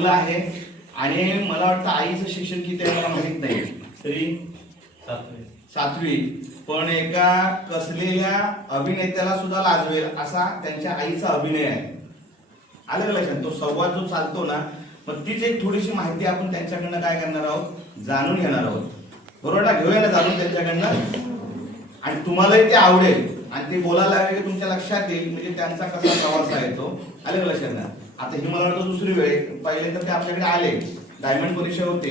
चांगलं आहे आणि मला वाटतं आईचं शिक्षण किती आहे मला माहित नाही, तरी 7वी, पण एका कसलेल्या अभिनेत्याला सुद्धा लाजवेल असा त्यांच्या आईचा अभिनय आहे. आलं का लक्षात? तो संवाद जो चालतो ना, पण तीच एक थोडीशी माहिती आपण त्यांच्याकडनं काय करणार आहोत, जाणून घेणार आहोत. बरोबर ना? घेऊया ना जाणून त्यांच्याकडनं, आणि तुम्हालाही ते आवडेल आणि ते बोलायला लागले की तुमच्या लक्षात येईल म्हणजे त्यांचा कसा प्रवास आहे तो. आले का लक्षात ना? आता ही मला वाटतं दुसरी वेळ, पहिले तर ते आपल्याकडे आले, डायमंड परीक्षा होती,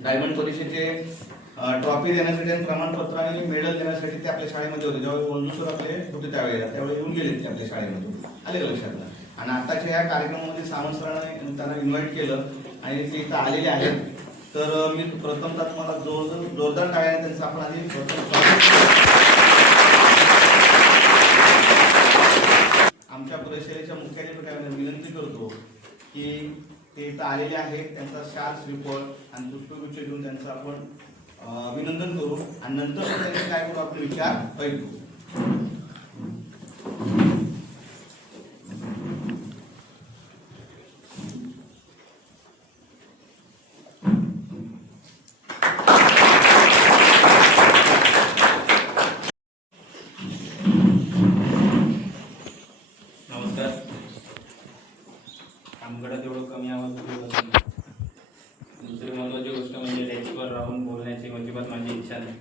डायमंड परीक्षेचे ट्रॉफी देण्यासाठी आणि प्रमाणपत्र आणि मेडल देण्यासाठी ते आपल्या शाळेमध्ये होते. जेव्हा वंजू सर आपले होते त्यावेळी येऊन गेले ते आपल्या शाळेमध्ये. आले का लक्षात ना? आणि आताच्या या कार्यक्रमामध्ये सावंत सरांनी त्यांना इन्व्हाइट केलं आणि ते इथं आलेले आहेत. तर मी प्रथमतः तुम्हाला जोरदार टाळ्या त्यांचं आपण आधी आमच्या परिषदेच्या मुख्याध्यापकांना विनंती करतो की ते इथं आलेले आहेत, त्यांचा शाल श्रीफळ आणि पुष्पगुच्छ घेऊन त्यांचं आपण अभिनंदन करू आणि नंतर त्यांचे काय करू आपले विचार ऐकू. नमस्कार. आमकडे तेवढं कमी आवाज होतो. दुसरी महत्त्वाची गोष्ट म्हणजे लेक्चर राहून बोलण्याची अजिबात माझी इच्छा नाही,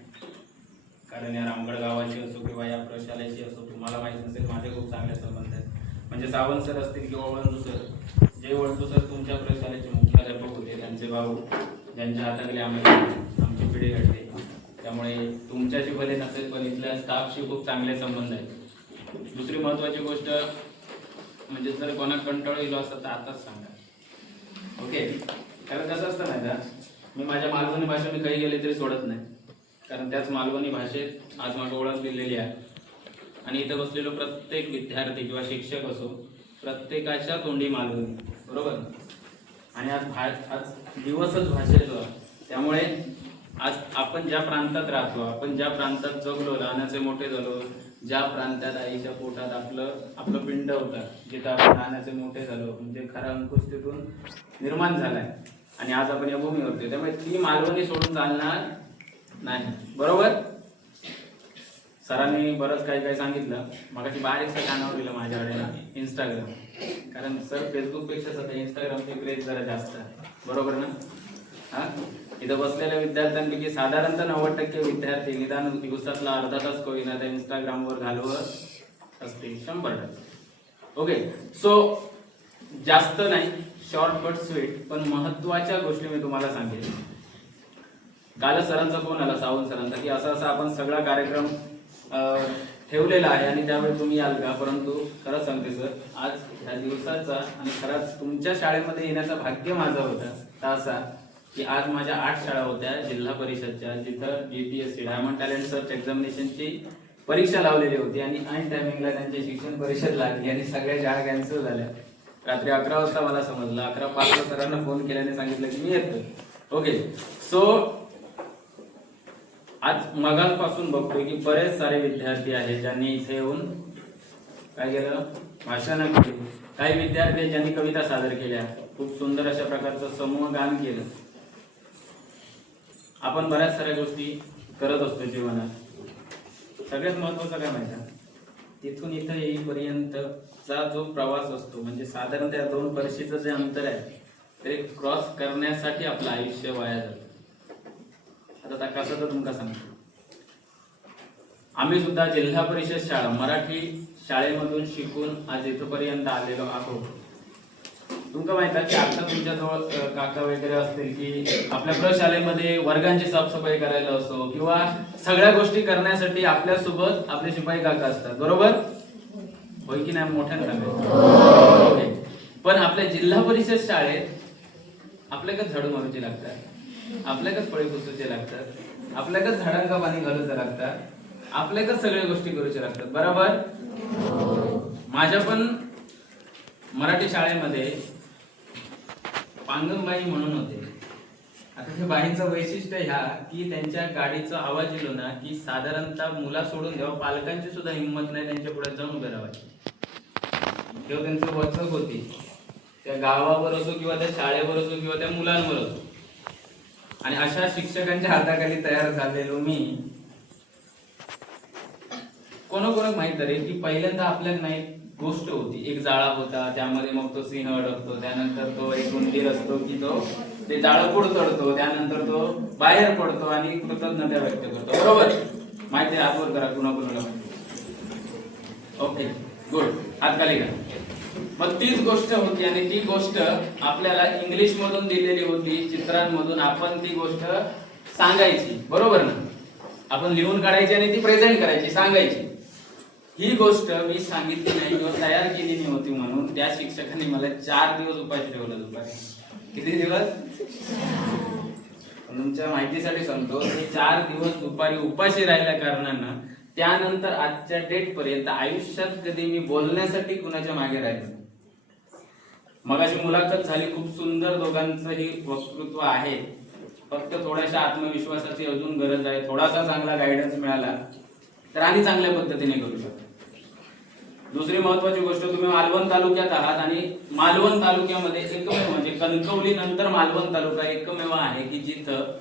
कारण या रामगड गावाची असो किंवा या प्रशालेची असो, तुम्हाला माहिती नसेल माझे खूप चांगले संबंध आहेत. म्हणजे सावंत सर असतील किंवा वळंजू सर, जे वळंजू सर तुमच्या प्रशालेचे मुख्याध्यापक होते, त्यांचे भाऊ ज्यांच्या हाताखाली आमची पिढी घडली, त्यामुळे तुमच्याशी भले नसेल पण इथल्या स्टाफशी खूप चांगले संबंध आहेत. दुसरी महत्त्वाची गोष्ट म्हणजे जर कोणा कंटाळू येलो असतं तर आताच सांगा, ओके? कारण कसं असतं नाही का, मी माझ्या मालवणी भाषा मी काही गेले तरी सोडत नाही, कारण त्याच मालवणी भाषेत आज मला ओळख दिलेली आहे. आणि इथं बसलेलो प्रत्येक विद्यार्थी किंवा शिक्षक असो, प्रत्येकाच्या तोंडी मालवणी, बरोबर? आणि आज दिवसच भाषेचा, त्यामुळे आज आपण ज्या प्रांतात राहतो, आपण ज्या प्रांतात जगलो, लहानाचे मोठे झालो, ज्या प्रांतात आईच्या पोटात आपलं पिंड होता, जिथं आपण लहानाचे मोठे झालो, म्हणजे खरा अंकुश तिथून निर्माण झालाय आणि आज आपण या भूमीवरती, त्यामुळे ती मालवणी सोडून चालणार नाही, बरोबर? सरांनी बरंच काही सांगितलं, मगाशी बारीकसा कानावर दिलं माझ्याकडे इंस्टाग्राम, कारण सर फेसबुकपेक्षा सध्या इंस्टाग्रामची क्रेज जरा जास्त आहे, बरोबर ना? हा, इथं बसलेल्या विद्यार्थ्यांपैकी साधारणतः 90% विद्यार्थी निदान दिवसातला अर्धा तास होईना त्या इंस्टाग्रामवर घालवत असते, 100%. ओके, सो जास्त नाही, शॉर्ट बट स्वीट, पण महत्वाच्या गोष्टी मी तुम्हाला सांगेन. काल सरांचा फोन आला, सावंत सरांचा, की असं आपण सगळा कार्यक्रम ठेवलेला आहे आणि त्यावेळी तुम्ही याल का? परंतु खरंच सांगते सर, आज ह्या दिवसाचा आणि खरंच तुमच्या शाळेमध्ये येण्याचं भाग्य माझं होतं तर असा की आज माझ्या 8 शाळा होत्या जिल्हा परिषदच्या, जिथं GPSC डायमंड टॅलेंट सर्च एक्झामिनेशनची परीक्षा लावलेली होती आणि ऐन टायमिंगला त्यांची शिक्षण परिषद लागली आणि सगळ्या शाळा कॅन्सल झाल्या. रात्री 11 वाजता मला समजलं, 11:05 सरांना फोन केल्याने सांगितलं की मी येतो. ओके, सो आज मगापासून बघतोय की बरेच सारे विद्यार्थी आहेत ज्यांनी इथे येऊन काय केलं, भाषण केली. काही विद्यार्थी ज्यांनी कविता सादर केल्या, खूप सुंदर अशा प्रकारचं समूह गान केलं. आपण बऱ्याच साऱ्या गोष्टी करत असतो जीवनात. सगळ्यात महत्वाचं काय माहिती, तिथून इथं येईपर्यंतचा जो प्रवास असतो, म्हणजे साधारण त्या 2 वर्षीचं जे अंतर आहे ते क्रॉस करण्यासाठी आपलं आयुष्य वाया जातं. आता कसं तर तुमका सांगतो, आम्ही सुद्धा जिल्हा परिषद शाळा मराठी शाळेमधून शिकून आज इथपर्यंत आलेलो आहोत. तुमका माहित आहे की आता तुमच्याजवळ काका वगैरे असतील की आपल्या प्रशालेमध्ये वर्गांची साफसफाई करायला असो किंवा सगळ्या गोष्टी करण्यासाठी आपल्यासोबत आपले शिपाई काका असतात, बरोबर? होय की नाही? मोठ्याने सांगायचं. पण आपल्या जिल्हा परिषद शाळेत आपल्याकडे झाडू मारूचे लागतात, आपल्याकडे फळे पुसूचे लागतात, आपल्याकडे झाडांका पाणी घालूचे लागतात, आपल्याकडे सगळ्या गोष्टी करूचे लागतात, बरोबर? माझ्या पण मराठी शाळेमध्ये पांगमबाई म्हणून होते. आता त्या बाईंचं वैशिष्ट्य ह्या की त्यांच्या गाडीचा आवाज येलो ना की साधारणतः मुला सोडून द्यावं, पालकांची सुद्धा हिंमत नाही त्यांच्या पुढे जाऊन उभे राहायची. तेव्हा त्यांचं वचक होती त्या गावावर असो किंवा त्या शाळेवर असो किंवा त्या मुलांवर असो. आणि अशा शिक्षकांच्या हाताखाली तयार झालेलो मी कोणाकोणाक माहित रे की पहिल्यांदा आपल्याला नाही गोष्ट होती, एक जाळा होता, त्यामध्ये मग तो सिंह अडकतो, त्यानंतर तो एक उंदीर असतो की तो ते जाळं पुढे चढतो, त्यानंतर तो बाहेर पडतो आणि कृतज्ञता व्यक्त करतो. बरोबर? माहिती आहे, हातवर करा कुणाकुणाला माहिती. ओके गुड, हात खाली करा. मग तीच गोष्ट होती आणि ती गोष्ट आपल्याला इंग्लिश मधून दिलेली होती, चित्रांमधून आपण ती गोष्ट सांगायची. बरोबर ना? आपण लिहून काढायची आणि ती प्रेझेंट करायची, सांगायची. ही गोष्ट मी सांगितली नाही किंवा तयार केली नव्हती म्हणून त्या शिक्षकांनी मला 4 दिवस उपाशी ठेवलं दुपारी. किती दिवस? तुमच्या माहितीसाठी सांगतो, हे 4 दिवस दुपारी उपाशी राहिल्या कारणानं त्यानंतर आजच्या डेट पर्यंत आयुष्यात कधी मी बोलण्यासाठी कुणाच्या मागे राहिलो. मगाशी मुलाखत झाली, खूप सुंदर दोघांचंही वक्तृत्व आहे. फक्त थोड्याशा आत्मविश्वासाची अजून गरज आहे. थोडासा चांगला गायडन्स मिळाला तर आणि चांगल्या पद्धतीने करू शकतो. दुसरी महत्वाची गोष्ट, तुम्ही मालवण तालुक्यात आहात आणि मालवण तालुक्यामध्ये एकमेव म्हणजे कणकवली नंतर मालवण तालुका एकमेव आहे की जिथं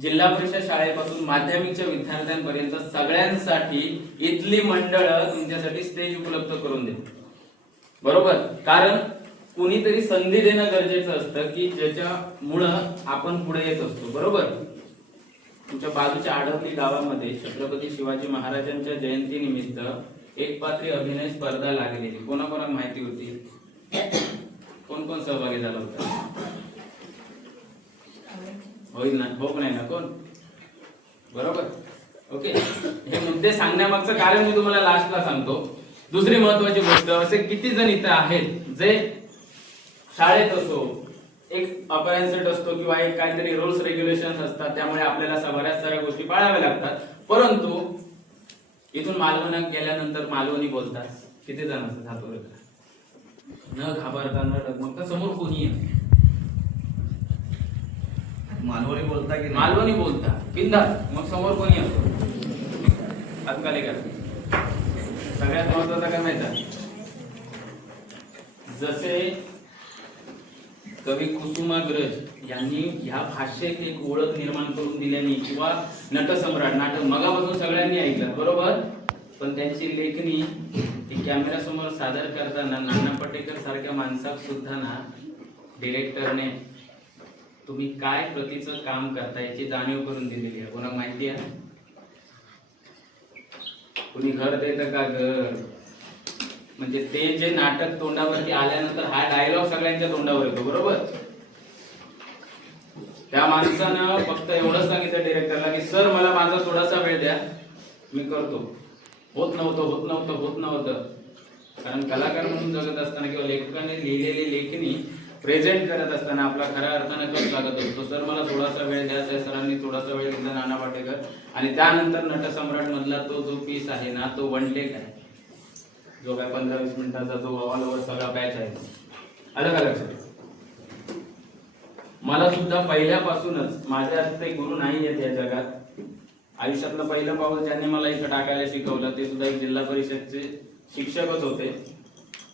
जिल्हा परिषद शाळेपासून माध्यमिकच्या विद्यार्थ्यांपर्यंत सगळ्यांसाठी इथली मंडळं तुमच्यासाठी स्टेज उपलब्ध करून देतात. बरोबर? कारण कुणीतरी संधी देणं गरजेचं असतं की ज्याच्यामुळं आपण पुढे येत असतो. बरोबर? तुमच्या बाजूच्या आडवली गावामध्ये छत्रपती शिवाजी महाराजांच्या जयंती निमित्त एक पात्री अभिनय स्पर्धा लागलेली. कोणाकोणाला माहिती होती? कोण कोण सहभागी झाला होता? होईल ना? हो नाही ना कोण? बरोबर? ओके, हे मुद्दे सांगण्यामागचं कारण मी तुम्हाला लास्टला सांगतो. दुसरी महत्वाची गोष्ट, असे किती जण इथं आहेत जे शाळेत असो, एक अपॅरेंट असतो किंवा एक काहीतरी रूल्स रेग्युलेशन असतात, त्यामुळे आपल्याला बऱ्याच साऱ्या गोष्टी पाळाव्या लागतात. परंतु इथून मालवणात गेल्यानंतर मालवणी बोलतात. किती जण असतात? हातवर करा. न घाबरता न डगमगता समोर कोणी आहे? मालवणी बोलता की मालवणी बोलता बिंदास, मग समोर कोणी असतो? हातखाली करा. सगळ्यात महत्वाचा काय माहिती? जसे कवी कुसुमाग्रज यांनी ह्या भाषेत एक ओळख निर्माण करून दिल्याने किंवा नटसम्राट नाटक मगापासून सगळ्यांनी ऐकलं. बरोबर? पण त्यांची लेखणी ती कॅमेरा समोर सादर करताना नाना पाटेकर सारख्या माणसाक सुद्धा ना डिरेक्टरने तुम्ही काय प्रतीचं काम करता याची जाणीव करून दिलेली आहे. कोणाला माहिती आहे? कुणी घर देतं का घर? म्हणजे ते जे नाटक तोंडावरती आल्यानंतर हा डायलॉग सगळ्यांच्या तोंडावर येतो. बरोबर? त्या माणसानं फक्त एवढंच सांगितलं डिरेक्टरला की सर मला माझा थोडासा वेळ द्या, मी करतो. होत नव्हतं. कारण कलाकार म्हणून जगत असताना किंवा लेखकाने लिहिलेली लेखणी प्रेझेंट करत असताना आपला खऱ्या अर्थानं कस लागत असतो. सर मला थोडासा वेळ द्या. त्या सरांनी थोडासा वेळ दिला नाना पाटेकर. आणि त्यानंतर नटसम्राट मधला तो जो पीस आहे ना, तो वन टेक आहे, जो काय 15-20 मिनिटाचा जो ऑल ओव्हर सगळा बॅच आहे. अलग लक्षात. मला सुद्धा पहिल्यापासूनच माझ्या ते गुरु नाही आहेत या जगात. आयुष्यातलं पहिलं पाऊल ज्यांनी मला इथं टाकायला शिकवलं ते सुद्धा एक जिल्हा परिषदचे शिक्षकच होते.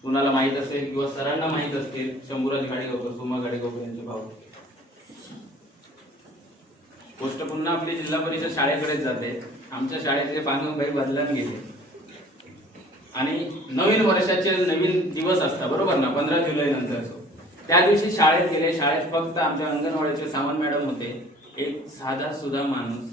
कुणाला माहित असेल किंवा सरांना माहित असतील, शंभूराज गाडीगावकर, सुमा गाडीगावकर यांचे भाऊ. गोष्ट पुन्हा आपली जिल्हा परिषद शाळेकडेच जाते. आमच्या शाळेतले बांधव काही बदलून गेले आणि नवीन वर्षाचे नवीन दिवस असतात. बरोबर ना? 15 जुलै नंतर त्या दिवशी शाळेत गेले. शाळेत फक्त आमच्या अंगणवाडीचे सावंत मॅडम होते. एक साधा सुधा माणूस,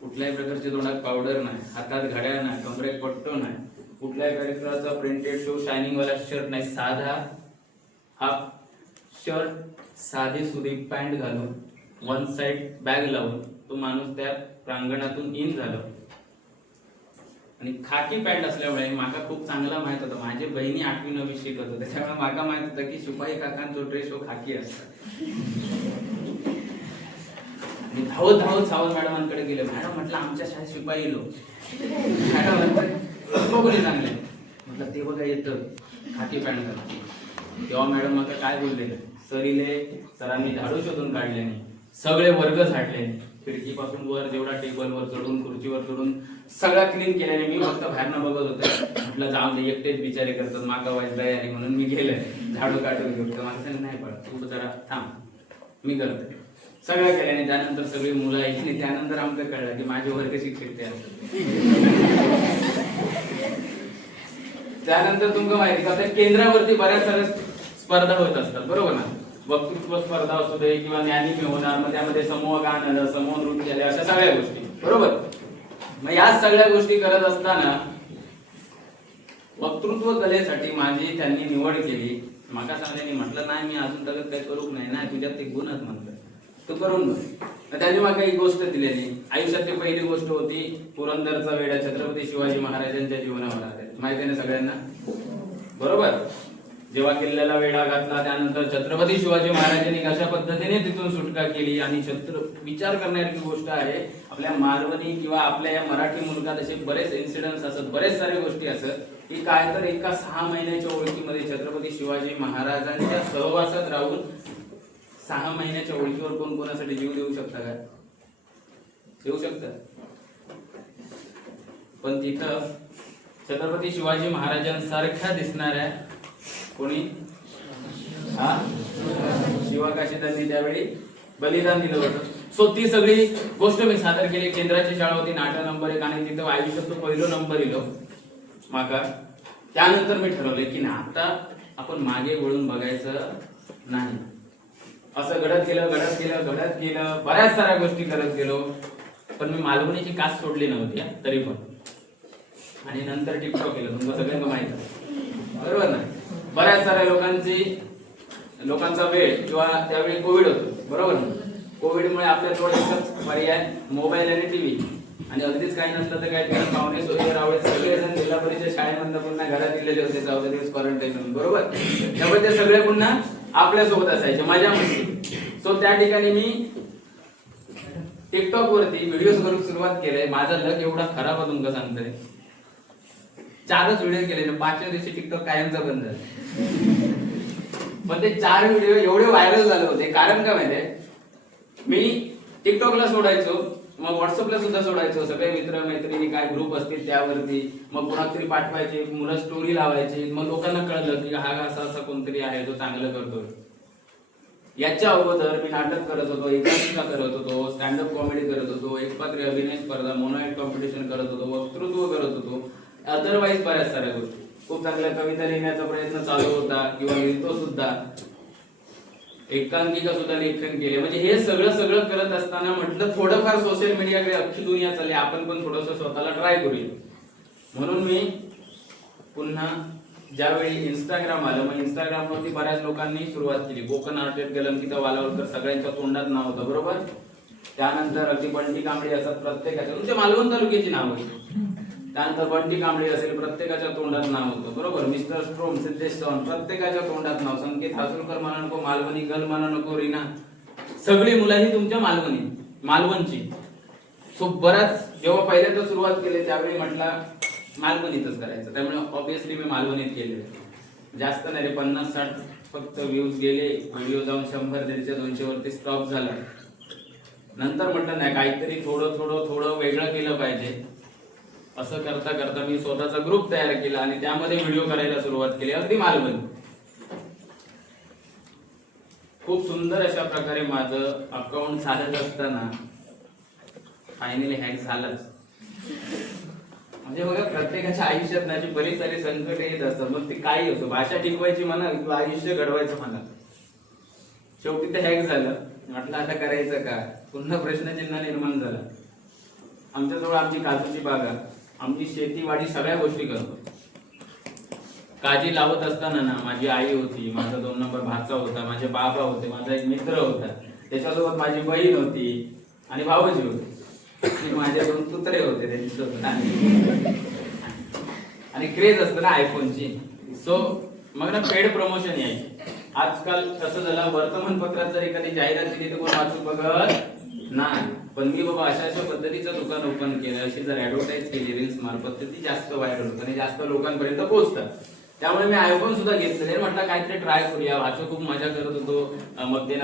कुठल्याही प्रकारची तोंडात पावडर नाही, हातात घड्याळ नाही, कमरेत पट्टो नाही, कुठल्याही प्रकारचा प्रिंटेड शो शायनिंग वाला शर्ट नाही, साधा हाफ शर्ट, साधी सुधी पॅन्ट घालून वन साइड बॅग लावून तो माणूस त्या प्रांगणातून इन झाला. आणि खाकी पॅन्ट असल्यामुळे माका खूप चांगला माहित होता. माझी बहिणी 8वी-9वी शिकत होते, त्यामुळे माका माहित होतं की शिपाई काकांचा ड्रेस हो खाकी असतात. मी धावत सावंत मॅडमांकडे गेले. मॅडम म्हटलं आमच्या शाळेत शिपाई लोक. मॅडम म्हणतात बघून चांगले. म्हटलं ते बघा येतं खाकी पॅन्ट घालून. तेव्हा मॅडम मला काय बोलले? सरांनी झाडू शोधून काढले नाही, सगळे वर्ग झाडले. खिडकीपासून वर जेवढा टेबलवर चढून खुर्चीवर चढून सगळं क्लीन केल्याने मी फक्त बाहेरनं बघत होतो. म्हटलं जाऊ दे, एकटेच बिचारे करतात, माका वाईट तयारी म्हणून मी गेलोय झाडू काढून घेऊन. मला सांगितलं नाही पडत, तू जरा थांब, मी करतोय. सगळं केल्याने त्यानंतर सगळी मुलं आहेत आणि त्यानंतर आमचं कळलं की माझे वर्ग शिक्षक ते असतात. त्यानंतर तुमचं माहिती का केंद्रावरती बऱ्याच साऱ्या स्पर्धा होत असतात, बरोबर ना. वक्तृत्व स्पर्धा असू दे किंवा ज्ञानी होणार, मग त्यामध्ये समूह गान आलं, समूह नृत्य आले, अशा सगळ्या गोष्टी, बरोबर. मग या सगळ्या गोष्टी करत असताना वक्तृत्व कलेसाठी माझी त्यांनी निवड केली. माका सांगल्याने म्हटलं नाही, मी अजून तगत काही करूक नाही, तुझ्यात ते गुणच म्हणलं, तू करून बघ. त्यांनी मला एक गोष्ट दिलेली, आयुष्यातली पहिली गोष्ट होती पुरंदरचा वेढा छत्रपती शिवाजी महाराजांच्या जीवनावर आधारित. माहिती आहे ना सगळ्यांना, बरोबर. जेव्हा किल्ल्याला वेढा घातला, त्यानंतर छत्रपती शिवाजी महाराजांनी कशा पद्धतीने तिथून सुटका केली. आणि विचार करण्याची गोष्ट आहे, आपल्या मालवणी किंवा आपल्या या मराठी मुलगात असे बरेच इन्सिडेंट्स असत, बरेच सारे गोष्टी असत की काय तर एका 6 महिन्याच्या ओळखीमध्ये छत्रपती शिवाजी महाराजांच्या सहवासात राहून 6 महिन्याच्या ओळखीवर कोण कोणासाठी जीव देऊ शकता काय? देऊ शकतात. पण तिथं छत्रपती शिवाजी महाराजांसारख्या दिसणाऱ्या कोणी शिवाकाशी त्यांनी त्यावेळी बलिदान दिलं होतं. सो ती सगळी गोष्ट मी सादर केली. केंद्राची शाळा होती, नाटक नंबर 1 आणि तिथं आयुष्यात तो पहिलो नंबर इलो माका. त्यानंतर मी ठरवले की ना आता आपण मागे वळून बघायचं नाही. असं घडत गेलं, बऱ्याच साऱ्या गोष्टी करत गेलो. पण मी मालवणीची कास सोडली नव्हती तरी पण. आणि नंतर टिकटॉक केलं, तुमचं सगळ्यांना माहित आहे, बरोबर ना. बऱ्याच साऱ्या लोकांचा वेळ किंवा त्यावेळी कोविड होतं, बरोबर ना. कोविडमुळे आपल्याजवळ एकच पर्याय मोबाईल आणि टीव्ही. आणि अगदीच काही नसलं तर काय पाहुणे सोयीवर रावळे सगळेजण जिल्हा परिषद शाळेमधून पुन्हा घरात गेलेले होते 14 दिवस क्वारंटाईन, बरोबर. त्यामुळे ते सगळे पुन्हा आपल्यासोबत असायचे, मजा मस्ती. सो त्या ठिकाणी मी टिकटॉक वरती व्हिडिओज करून सुरुवात केलंय. माझा लक एवढा खराब आहे तुमका सांगतोय, 4च व्हिडिओ केले ना, 5व्या दिवशी टिकटॉक कायमचा बंद झाला. पण ते 4 व्हिडिओ एवढे व्हायरल झाले होते. कारण काय माहितीये, मी टिकटॉकला सोडायचो, मग व्हॉट्सअपला सुद्धा सोडायचो. सगळे मित्र मैत्रिणी काय ग्रुप असतील त्यावरती, मग कोणातरी पाठवायचे, मुलं स्टोरी लावायची. मग लोकांना कळलं की हा असा कोणतरी आहे जो चांगलं करतोय. याच्या अगोदर मी नाटक करत होतो, एकांकिका करत होतो, स्टँडअप कॉमेडी करत होतो, एकपात्री अभिनय स्पर्धा, मोनोएक्ट कॉम्पिटिशन करत होतो, वक्तृत्व करत होतो, अदरवाईज बऱ्याच साऱ्या गोष्टी. खूप चांगल्या कविता लिहिण्याचा प्रयत्न चालू होता किंवा लिहितो सुद्धा, एकांकिका सुद्धा लेखन केले. म्हणजे हे सगळं करत असताना म्हटलं थोडंफार सोशल मीडियाकडे अख्खी दुनिया चालली, आपण पण थोडंसं स्वतःला ट्राय करूया. म्हणून मी पुन्हा ज्यावेळी इंस्टाग्राम आलं, मग इंस्टाग्रामवरती बऱ्याच लोकांनी सुरुवात केली. कोकण आर्टिस्ट गलंकिता वालावलकर सगळ्यांच्या तोंडात नाव होतं, बरोबर. त्यानंतर अगदी बंटी कांबळे असतात, प्रत्येकाच्या तुमच्या मालवण तालुक्याची नाव होती. त्यानंतर बंटी कांबळे असेल, प्रत्येकाच्या तोंडात नाव होतं, बरोबर. मिस्टर स्ट्रोम, सिद्धेश चव्हाण, प्रत्येकाच्या तोंडात नाव. संकेत हासुलकर म्हणा नको, मालवणी गल म्हणा नको, रीना, सगळी मुलं ही तुमच्या मालवणची. सो बराच जेव्हा पहिल्यांदा सुरुवात केली त्यावेळी म्हटलं मालवणीतच करायचं. त्यामुळे ऑब्विसली मी मालवणीत केले. जास्त नाही रे, 50-60 फक्त व्ह्यूज गेले. व्हिडिओ जाऊन 100-150-200 वरती स्टॉप झाला. नंतर म्हटलं नाही, काहीतरी थोडं वेगळं केलं पाहिजे. असं करता करता मी स्वतःचा ग्रुप तयार केला आणि त्यामध्ये व्हिडिओ करायला सुरुवात केली, अगदी मालवणी. खूप सुंदर अशा प्रकारे माझं अकाउंट चालत असताना फायनली हॅक झालंच. म्हणजे बघा, प्रत्येकाच्या आयुष्यात माझी बरीच सारी संकट येत असतात. मग ते काही असो, भाषा टिकवायची म्हणा किंवा आयुष्य घडवायचं म्हणा, शेवटी ते हॅक झालं. म्हटलं आता करायचं का, पुन्हा प्रश्नचिन्ह निर्माण झाला. आमच्याजवळ आमची काजूची बाग आहे, आमची शेतीवाडी सगळ्या गोष्टी करतो. काजी लावत असताना ना माझी आई होती, माझा 2 नंबर भाचा होता, माझे बाबा होते, माझा एक मित्र होता, त्याच्यासोबत माझी बहीण होती आणि भाऊजी होते. माझ्या 2 कुत्रे होते त्यांच्यासोबत आणि क्रेज असतं ना आयफोनची. सो मग ना पेड प्रमोशन यायची. आजकाल कसं झालं, वर्तमानपत्रात जर एखादी जाहिरात दिली तर कोण वाचू बघत नाही. पण मी बाबा अशा पद्धतीचं दुकान ओपन केलं, अशी जर ऍडव्हर्टाईज केली रील्स मार्फत तर ती जास्त व्हायरल होतं आणि जास्त लोकांपर्यंत पोहोचतात. त्यामुळे मी आयफोन सुद्धा घेतलेले. म्हटलं काहीतरी ट्राय करूया. वाचू खूप मजा करत होतो. मग ते